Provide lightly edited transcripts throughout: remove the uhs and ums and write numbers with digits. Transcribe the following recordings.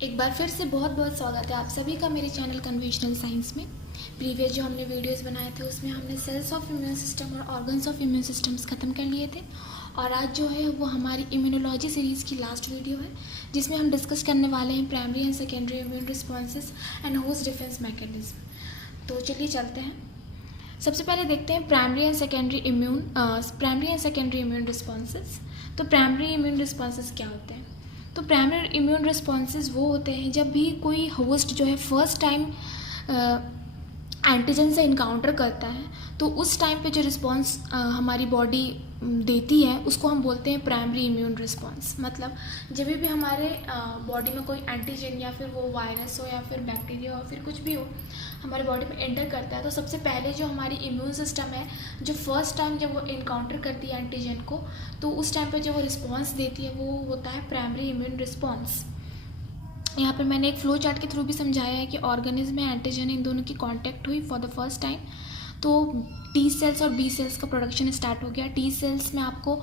एक बार फिर से बहुत बहुत स्वागत है आप सभी का मेरे चैनल कन्वेंशनल साइंस में। प्रीवियस जो हमने वीडियोस बनाए थे उसमें हमने सेल्स ऑफ इम्यून सिस्टम और ऑर्गन्स ऑफ इम्यून सिस्टम्स ख़त्म कर लिए थे और आज जो है वो हमारी इम्यूनोलॉजी सीरीज़ की लास्ट वीडियो है जिसमें हम डिस्कस करने वाले हैं primary and secondary immune responses and host defence mechanism. तो चलिए चलते हैं। सबसे पहले देखते हैं primary and secondary immune responses. तो प्राइमरी इम्यून रिस्पॉन्सेज क्या होते हैं? तो प्राइमरी इम्यून रिस्पॉन्सेज वो होते हैं जब भी कोई होस्ट जो है फर्स्ट टाइम एंटीजन से इनकाउंटर करता है तो उस टाइम पे जो रिस्पॉन्स हमारी बॉडी देती है उसको हम बोलते हैं प्राइमरी इम्यून रिस्पॉन्स। मतलब जब भी हमारे बॉडी में कोई एंटीजन या फिर वो वायरस हो या फिर बैक्टीरिया हो फिर कुछ भी हो हमारे बॉडी में एंटर करता है तो सबसे पहले जो हमारी इम्यून सिस्टम है जो फर्स्ट टाइम जब वो इनकाउंटर करती है एंटीजन को तो उस टाइम पे जो वो रिस्पॉन्स देती है वो होता है प्राइमरी इम्यून रिस्पॉन्स। यहाँ पर मैंने एक फ्लो चार्ट के थ्रू भी समझाया है कि ऑर्गेनिज्म में एंटीजन इन दोनों की कांटेक्ट हुई फॉर द फर्स्ट टाइम तो टी सेल्स और बी सेल्स का प्रोडक्शन स्टार्ट हो गया। टी सेल्स में आपको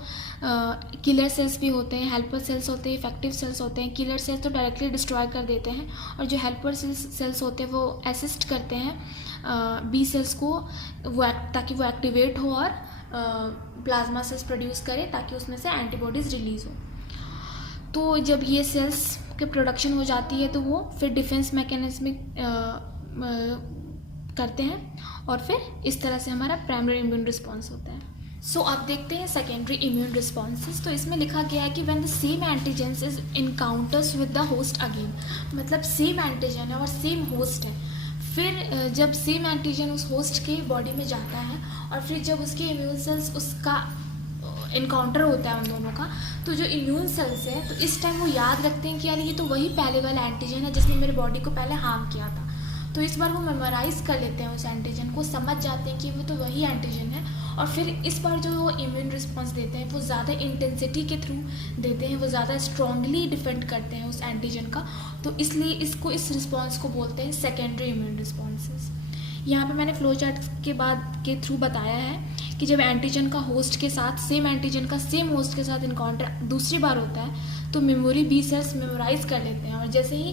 किलर सेल्स भी होते हैं, हेल्पर सेल्स होते हैं, इफेक्टिव सेल्स होते हैं। किलर सेल्स तो डायरेक्टली डिस्ट्रॉय कर देते हैं और जो हेल्पर सेल्स होते हैं वो असिस्ट करते हैं बी सेल्स को ताकि वो एक्टिवेट हो और प्लाज्मा सेल्स प्रोड्यूस करे ताकि उसमें से एंटीबॉडीज़ रिलीज़ हो। तो जब ये सेल्स के प्रोडक्शन हो जाती है तो वो फिर डिफेंस मैकेनिज्म करते हैं और फिर इस तरह से हमारा प्राइमरी इम्यून रिस्पॉन्स होता है। सो अब देखते हैं सेकेंडरी इम्यून रिस्पॉन्सेज। तो इसमें लिखा गया है कि when the same antigens is encounters with the host again, मतलब सेम एंटीजन है और सेम होस्ट है। फिर जब सेम एंटीजन उस होस्ट के बॉडी में जाता है और फिर जब उसके इम्यून सेल्स उसका इनकाउंटर होता है उन दोनों का तो जो इम्यून सेल्स है तो इस टाइम वो याद रखते हैं कि यार ये तो वही पहले वाला एंटीजन है जिसने मेरे बॉडी को पहले हार्म किया था। तो इस बार वो मेमोराइज कर लेते हैं उस एंटीजन को, समझ जाते हैं कि वो तो वही एंटीजन है और फिर इस बार जो वो इम्यून रिस्पॉन्स देते हैं वो ज़्यादा इंटेंसिटी के थ्रू देते हैं, वो ज़्यादा स्ट्रांगली डिफेंड करते हैं उस एंटीजन का। तो इसलिए इस रिस्पॉन्स को बोलते हैं सेकेंडरी इम्यून रिस्पॉन्सेज। यहाँ पे मैंने फ्लो चार्ट के थ्रू बताया है कि जब एंटीजन का होस्ट के साथ सेम एंटीजन का सेम होस्ट के साथ इनकाउंटर दूसरी बार होता है तो मेमोरी बी सेल्स मेमोराइज कर लेते हैं और जैसे ही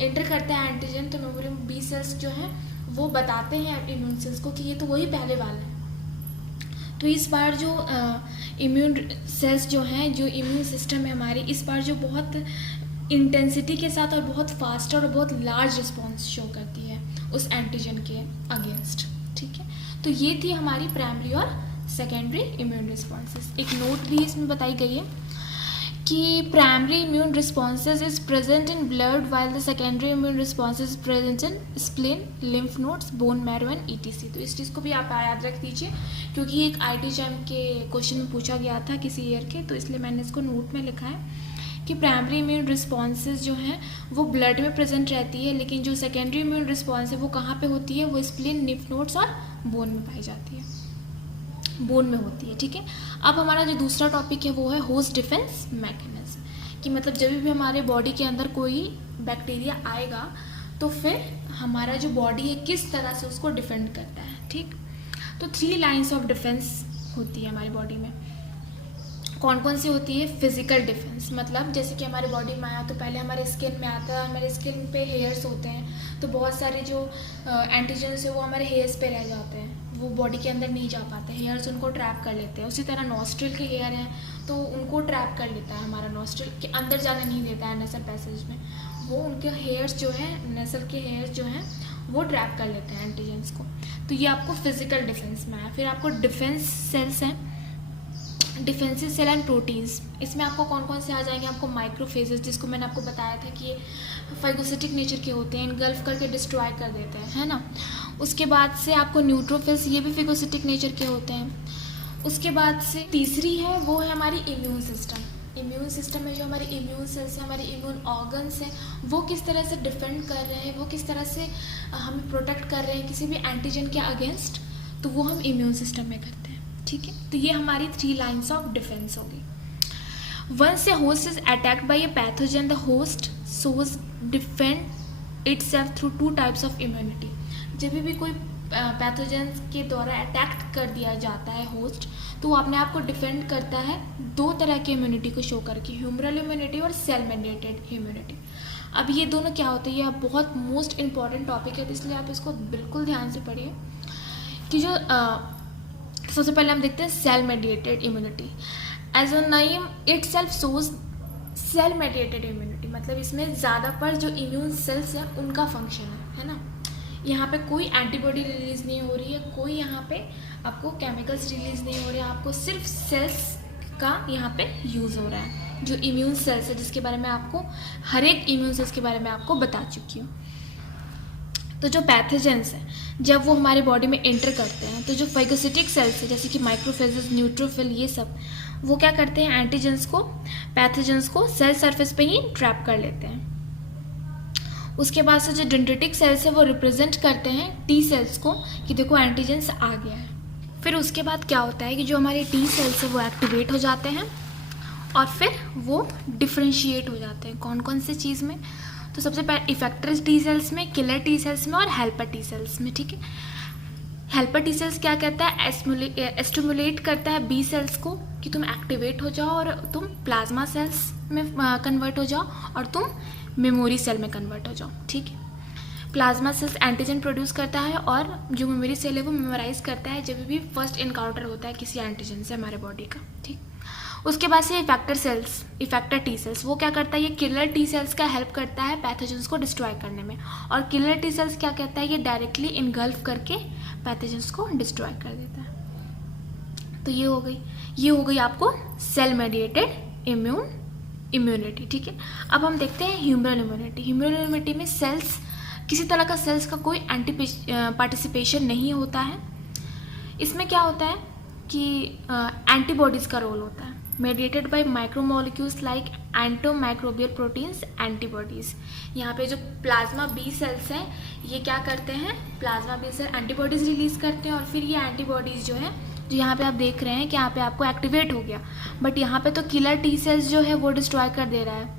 एंटर करते हैं एंटीजन तो मेमोरी बी सेल्स जो हैं वो बताते हैं इम्यून सेल्स को कि ये तो वही पहले वाला है। तो इस बार जो इम्यून सेल्स जो हैं जो इम्यून सिस्टम है हमारी इस बार जो बहुत इंटेंसिटी के साथ और बहुत फास्टर और बहुत लार्ज रिस्पॉन्स शो करती है उस एंटीजन के अगेंस्ट। ठीक है, तो ये थी हमारी प्राइमरी और सेकेंडरी इम्यून रिस्पॉन्सेज। एक नोट भी इसमें बताई गई है कि primary immune responses is present in blood while the secondary immune responses present in spleen, lymph nodes, bone marrow and etc. तो इस चीज़ को भी आप याद रख दीजिए क्योंकि एक IIT के क्वेश्चन में पूछा गया था किसी ईयर के, तो इसलिए मैंने इसको नोट में लिखा है कि प्राइमरी इम्यून रिस्पॉन्सेज जो हैं वो ब्लड में प्रेजेंट रहती है लेकिन जो सेकेंडरी इम्यून रिस्पॉन्स है वो कहाँ पे होती है, वो स्प्लीन, लिम्फ नोड्स और बोन में पाई जाती है, बोन में होती है। ठीक है, अब हमारा जो दूसरा टॉपिक है वो है होस्ट डिफेंस मैकेनिज्म कि मतलब जब भी हमारे बॉडी के अंदर कोई बैक्टीरिया आएगा तो फिर हमारा जो बॉडी है किस तरह से उसको डिफेंड करता है। ठीक, तो 3 लाइन्स ऑफ डिफेंस होती है हमारी बॉडी में। कौन कौन सी होती है? फिजिकल डिफेंस, मतलब जैसे कि हमारे बॉडी में आया तो पहले हमारे स्किन में आता है, हमारे स्किन पे हेयर्स होते हैं तो बहुत सारे जो एंटीजन्स है वो हमारे हेयर्स पे रह जाते हैं, वो बॉडी के अंदर नहीं जा पाते, हेयर्स उनको ट्रैप कर लेते हैं। उसी तरह नॉस्ट्रिल के हेयर हैं तो उनको ट्रैप कर लेता है, हमारा नॉस्ट्रिल के अंदर जाने नहीं देता है नेसल पैसेज में, वो उनके हेयर्स जो हैं नेसल के हेयर्स जो हैं वो ट्रैप कर लेते हैं एंटीजन्स को। तो ये आपको फिजिकल डिफेंस में है। फिर आपको डिफेंस सेल्स हैं, डिफेंसिव सेल एंड प्रोटीन्स। इसमें आपको कौन कौन से आ जाएंगे? आपको माइक्रोफेजेस जिसको मैंने आपको बताया था कि फाइगोसिटिक नेचर के होते हैं, इनगल्फ करके डिस्ट्रॉय कर देते हैं, है ना। उसके बाद से आपको न्यूट्रोफिल्स, ये भी फाइगोसिटिक नेचर के होते हैं। उसके बाद से तीसरी है वो है हमारी इम्यून सिस्टम। इम्यून सिस्टम में जो हमारे इम्यून सेल्स हैं, हमारे इम्यून ऑर्गन्स हैं, वो किस तरह से डिफेंड कर रहे हैं, वो किस तरह से हमें प्रोटेक्ट कर रहे हैं किसी भी एंटीजन के अगेंस्ट, तो वो हम इम्यून सिस्टम में करते हैं। ठीक है, तो ये हमारी 3 लाइन्स ऑफ डिफेंस होगी। Once a host is attacked by a pathogen the host shows defend itself through 2 types of immunity. जब भी कोई पैथोजन के द्वारा अटैक कर दिया जाता है होस्ट तो वो अपने आप को डिफेंड करता है 2 तरह की इम्यूनिटी को शो करके, ह्यूमरल इम्यूनिटी और सेल मेडिएटेड इम्यूनिटी। अब ये दोनों क्या होते हैं, ये बहुत मोस्ट इम्पॉर्टेंट टॉपिक है, तो इसलिए आप इसको बिल्कुल ध्यान से पढ़िए कि जो सबसे पहले हम देखते हैं cell mediated immunity. As a name itself shows cell mediated immunity, मतलब इसमें ज़्यादा पर जो इम्यून सेल्स हैं उनका फंक्शन है ना। यहाँ पे कोई एंटीबॉडी रिलीज नहीं हो रही है, कोई यहाँ पे आपको केमिकल्स रिलीज नहीं हो रहे हैं, आपको सिर्फ सेल्स का यहाँ पे यूज़ हो रहा है, जो इम्यून सेल्स है, जिसके बारे में आपको हर एक इम्यून सेल्स के बारे में आपको बता चुकी हूँ। तो जो पैथोजेंस हैं जब वो हमारे बॉडी में एंटर करते हैं, तो जो फाइगोसिटिक सेल्स है जैसे कि माइक्रोफेजेस, न्यूट्रोफिल, ये सब वो क्या करते हैं, एंटीजेंस को, पैथोजेंस को सेल सरफेस पे ही ट्रैप कर लेते हैं। उसके बाद से जो डेंड्रिटिक सेल्स है वो रिप्रेजेंट करते हैं टी सेल्स को कि देखो एंटीजेंस आ गया है। फिर उसके बाद क्या होता है कि जो हमारे टी सेल्स है वो एक्टिवेट हो जाते हैं और फिर वो डिफ्रेंशिएट हो जाते हैं। कौन कौन से चीज़ में, तो सबसे पहले इफेक्टर टी सेल्स में, किलर टी सेल्स में और हेल्पर टी सेल्स में, ठीक है। हेल्पर टी सेल्स क्या कहता है, एस्टिमुलेट करता है बी सेल्स को कि तुम एक्टिवेट हो जाओ और तुम प्लाज्मा सेल्स में कन्वर्ट हो जाओ और तुम मेमोरी सेल में कन्वर्ट हो जाओ, ठीक है। प्लाज्मा सेल्स एंटीजन प्रोड्यूस करता है और जो मेमोरी सेल है वो मेमोराइज करता है जब भी फर्स्ट इनकाउंटर होता है किसी एंटीजन से हमारे बॉडी का, ठीक। उसके बाद से effector cells, effector T cells, वो क्या करता है, ये किलर टी सेल्स का हेल्प करता है पैथोजेंस को डिस्ट्रॉय करने में। और किलर टी सेल्स क्या कहता है, ये डायरेक्टली इनगल्फ करके पैथोजेंस को डिस्ट्रॉय कर देता है। तो ये हो गई आपको सेल मेडिएटेड इम्यूनिटी, ठीक है। अब हम देखते हैं ह्यूमरल इम्यूनिटी। ह्यूमरल इम्यूनिटी में सेल्स, किसी तरह का सेल्स का कोई पार्टिसिपेशन नहीं होता है। इसमें क्या होता है कि एंटीबॉडीज़ का रोल होता है, mediated by micromolecules like antimicrobial proteins, antibodies. यहाँ पे जो प्लाज्मा बी सेल्स हैं ये क्या करते हैं, plasma B cell antibodies release करते हैं और फिर ये एंटीबॉडीज़ जो है, जो यहाँ पे आप देख रहे हैं कि यहाँ पे आपको एक्टिवेट हो गया, बट यहाँ पे तो किलर टी सेल्स जो है वो डिस्ट्रॉय कर दे रहा है।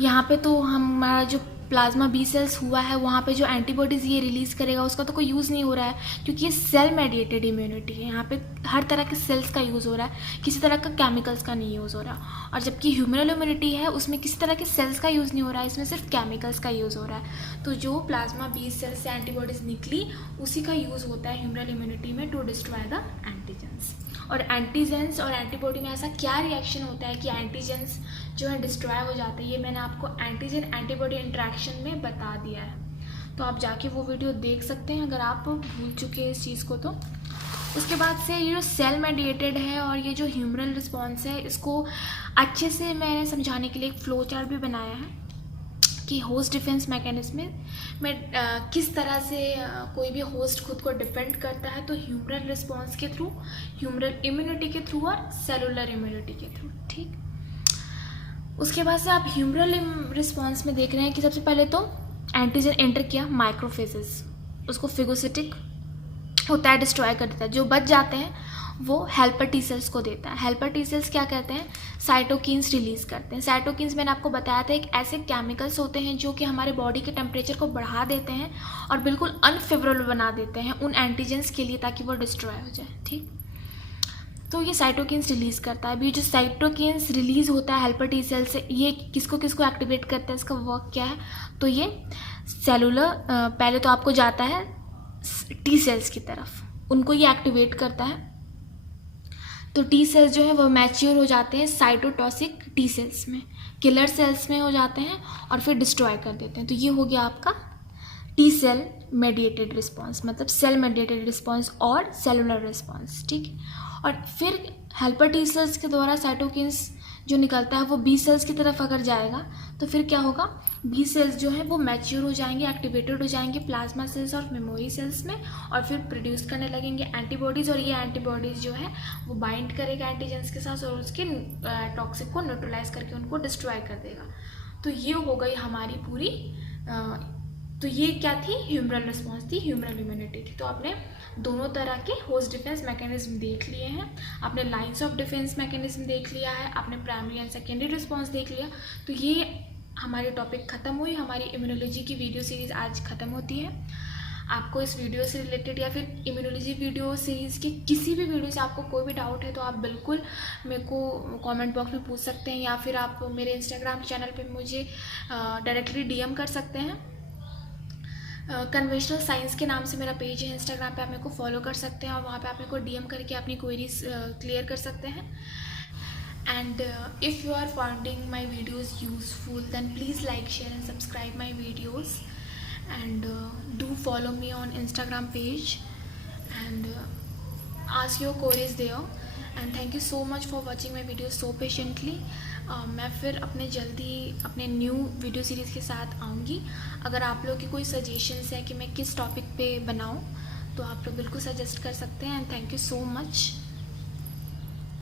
यहाँ पे तो हमारा जो प्लाज्मा बी सेल्स हुआ है वहाँ पे जो एंटीबॉडीज़ ये रिलीज़ करेगा उसका तो कोई यूज़ नहीं हो रहा है, क्योंकि ये सेल मेडिएटेड इम्यूनिटी है। यहाँ पे हर तरह के सेल्स का यूज़ हो रहा है, किसी तरह का केमिकल्स का नहीं यूज़ हो रहा। और जबकि ह्यूमरल इम्यूनिटी है उसमें किसी तरह के सेल्स का यूज़ नहीं हो रहा है, इसमें सिर्फ केमिकल्स का यूज़ हो रहा है। तो जो प्लाज्मा बी सेल्स से एंटीबॉडीज़ निकली उसी का यूज़ होता है ह्यूमरल इम्यूनिटी में टू डिस्ट्रॉय द एंटीजेंस। और एंटीजेंस और एंटीबॉडी में ऐसा क्या रिएक्शन होता है कि एंटीजेंस जो है डिस्ट्रॉय हो जाते हैं, ये मैंने आपको एंटीजन एंटीबॉडी इंटरेक्शन में बता दिया है। तो आप जाके वो वीडियो देख सकते हैं अगर आप भूल चुके हैं इस चीज़ को। तो उसके बाद से ये जो सेल मेडिएटेड है और ये जो ह्यूमरल रिस्पॉन्स है, इसको अच्छे से मैंने समझाने के लिए एक फ्लो चार्ट भी बनाया है कि होस्ट डिफेंस मैकेनिज्म में किस तरह से कोई भी होस्ट खुद को डिफेंड करता है। तो ह्यूमरल रिस्पॉन्स के थ्रू, ह्यूमरल इम्यूनिटी के थ्रू और सेलुलर इम्यूनिटी के थ्रू, ठीक। उसके बाद से आप ह्यूमरल रिस्पॉन्स में देख रहे हैं कि सबसे पहले तो एंटीजन एंटर किया, माइक्रोफेजेस, उसको फिगोसिटिक होता है, डिस्ट्रॉय कर देता है। जो बच जाते हैं वो हेल्पर टी सेल्स को देता है। हेल्पर टी सेल्स क्या कहते हैं, साइटोकिन्स रिलीज़ करते हैं। साइटोकिन्स मैंने आपको बताया था एक ऐसे केमिकल्स होते हैं जो कि हमारे बॉडी के टेम्परेचर को बढ़ा देते हैं और बिल्कुल अनफेवरेबल बना देते हैं उन एंटीजेंस के लिए ताकि वो डिस्ट्रॉय हो जाए, ठीक। तो ये साइटोकिन्स रिलीज़ करता है। अभी जो साइटोकिन्स रिलीज़ होता है हेल्पर टी सेल से, ये किसको किसको एक्टिवेट करता है, इसका वर्क क्या है, तो ये सेलुलर पहले तो आपको जाता है टी सेल्स की तरफ, उनको ये एक्टिवेट करता है। तो टी सेल्स जो है वो मैच्योर हो जाते हैं साइटोटॉक्सिक टी सेल्स में, किलर सेल्स में हो जाते हैं और फिर डिस्ट्रॉय कर देते हैं। तो ये हो गया आपका टी सेल मेडिएटेड रिस्पॉन्स, मतलब सेल मेडिएटेड रिस्पॉन्स और सेलुलर रिस्पॉन्स, ठीक है। और फिर हेल्पर टी सेल्स के द्वारा साइटोकिन्स जो निकलता है वो बी सेल्स की तरफ अगर जाएगा तो फिर क्या होगा, बी सेल्स जो है वो मैच्योर हो जाएंगे, एक्टिवेटेड हो जाएंगे प्लाज्मा सेल्स और मेमोरी सेल्स में और फिर प्रोड्यूस करने लगेंगे एंटीबॉडीज़। और ये एंटीबॉडीज़ जो है वो बाइंड करेगा एंटीजेंस के साथ और उसके टॉक्सिक को न्यूट्रलाइज करके उनको डिस्ट्रॉय कर देगा। तो ये हो गई हमारी पूरी तो ये क्या थी, ह्यूमरल रिस्पॉन्स थी, ह्यूमरल इम्यूनिटी थी। तो आपने दोनों तरह के होस्ट डिफेंस मैकेनिज्म देख लिए हैं, आपने लाइंस ऑफ डिफेंस मैकेनिज्म देख लिया है, आपने प्राइमरी एंड सेकेंडरी रिस्पॉन्स देख लिया। तो ये हमारी टॉपिक ख़त्म हुई, हमारी इम्यूनोलॉजी की वीडियो सीरीज़ आज ख़त्म होती है। आपको इस वीडियो से रिलेटेड या फिर इम्यूनोलॉजी वीडियो सीरीज़ के किसी भी वीडियो से आपको कोई भी डाउट है तो आप बिल्कुल मेरे को कमेंट बॉक्स में पूछ सकते हैं, या फिर आप मेरे इंस्टाग्राम चैनल पे मुझे डायरेक्टली डीएम कर सकते हैं। कन्वेंशनल साइंस के नाम से मेरा पेज है इंस्टाग्राम पे, आप मेरे को फॉलो कर सकते हैं और वहाँ पे आप मेरे को डीएम करके अपनी क्वेरीज क्लियर कर सकते हैं। And if you are finding my videos useful, then please like, share and subscribe my videos, and do follow me on Instagram page, and ask your queries there. And thank you so much for watching my videos so patiently. मैं फिर अपने जल्दी अपने new video series के साथ आऊँगी। अगर आप लोग की कोई सजेशंस है कि मैं किस टॉपिक पे बनाऊँ तो आप लोग बिल्कुल सजेस्ट कर सकते हैं। And thank you so much.